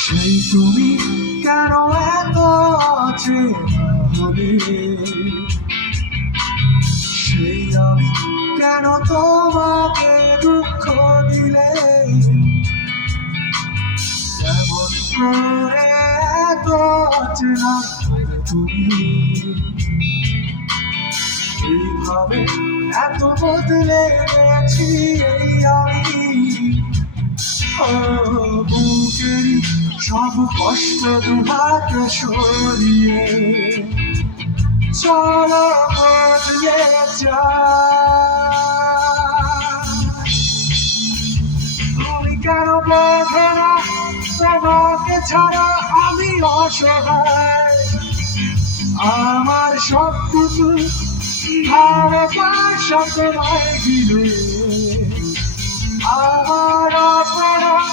সেই তুমি কেন এত অচেনা হলে, সেই আমি কেন তোমাকে দুঃখ দিলে, এমন করে এত অচেনা তুমি, এইভাবে এত বদলে গেছি এই আমি। বুকেরই সব কষ্ট দুহাতে সরিয়ে চলো বদলে তুমি কেন বোঝো না তোমাকে ছাড়া আমি অসহায়, আমার সবটুকু ভালোবাসা তোমায় ঘিরে, আমার অপরাধ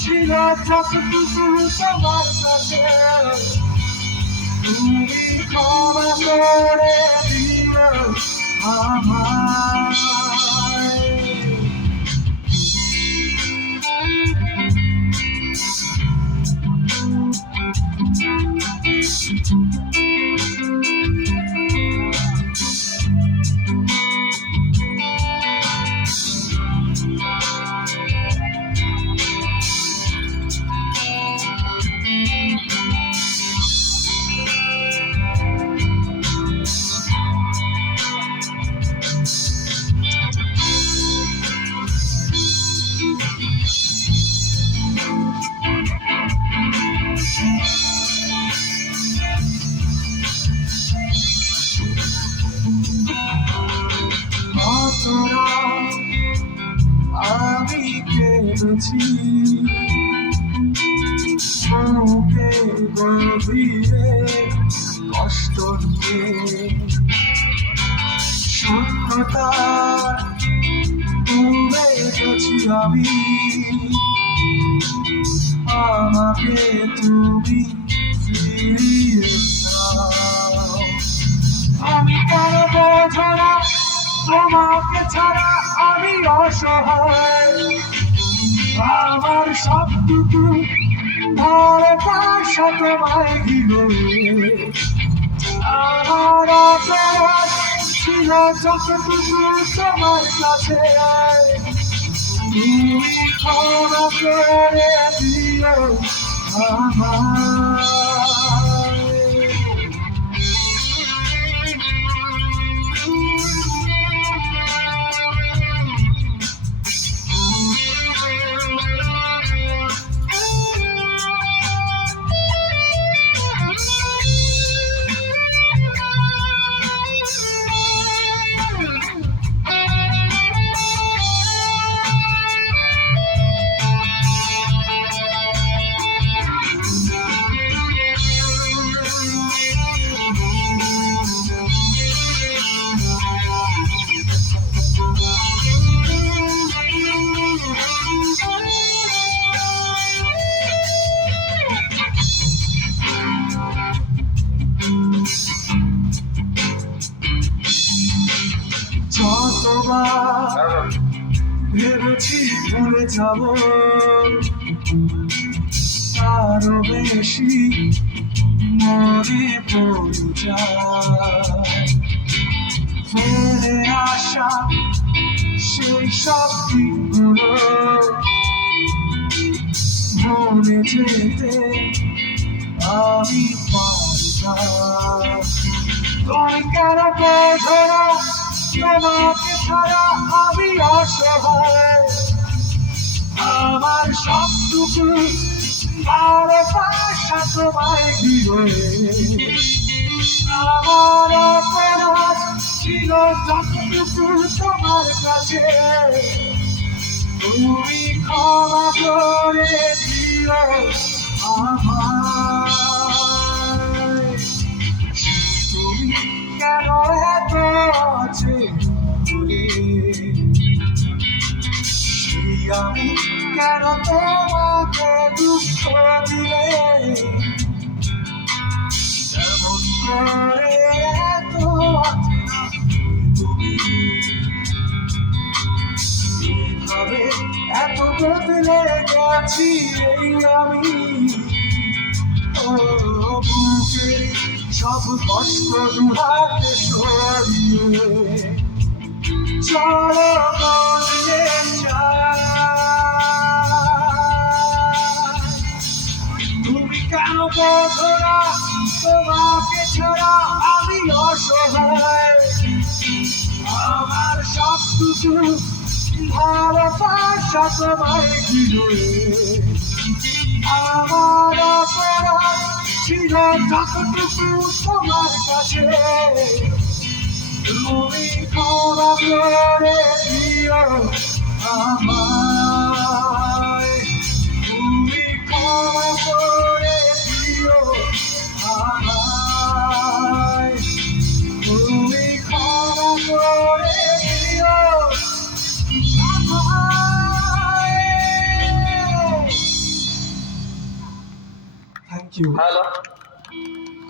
ছিল যতটুকু তোমার কাছে, তুমি ক্ষমা করে দিও আমায়। আমি কেঁদেছি বুকের গভীরে কষ্ট নিয়ে, সত্যতা ভুলে গেছি আমি, আমাকে তুমি ফিরিয়ে দাও। আমি কেন বোঝো না তোমাকে ছাড়া আমি অসহায়, আমার সবটুকু ভালোবাসা তোমায় ঘিরে, আমার অপরাধ ছিল যতটুকু তোমার কাছে, তুমি ক্ষমা করে দিও আমায়। যতবার ভেবেছি ভুলে যাব, আরো বেশি মনে পড়ে যায়, ফেলে আসা সেই সব দিনগুলো ভুলে যেতে আমি পারি না। তুমি কেন বোঝো না তোমাকে ছাড়া আমি অসহায়, আমার সবটুকু ভালোবাসা তোমায় ঘিরে, আমার অপরাধ ছিল যতটুকু তোমার কাছে, তুমি ক্ষমা করে দিও আমায়। তুমি কেন এত অচেনা, সেই আমি কেন তোমাকে দুঃখ দিলে, এমন করে এত অচেনা তুমি, এইভাবে এত বদলে গেছি এই আমি। সব কষ্ট দুহাতে সরিয়ে চলো বদলে যাই। তুমি কেন বোঝো না তোমাকে ছাড়া আমি অসহায়, আমার সব কিছু ভালোবাসা তোমায় ঘিরে। আমার অপরাধ ছিল যতটুকু তোমার কাছে, তুমি ক্ষমা করে দিও আমায়, তুমি ক্ষমা করে দিও আমায়, তুমি ক্ষমা করে দিও আমায়। Thank you. হ্যালো।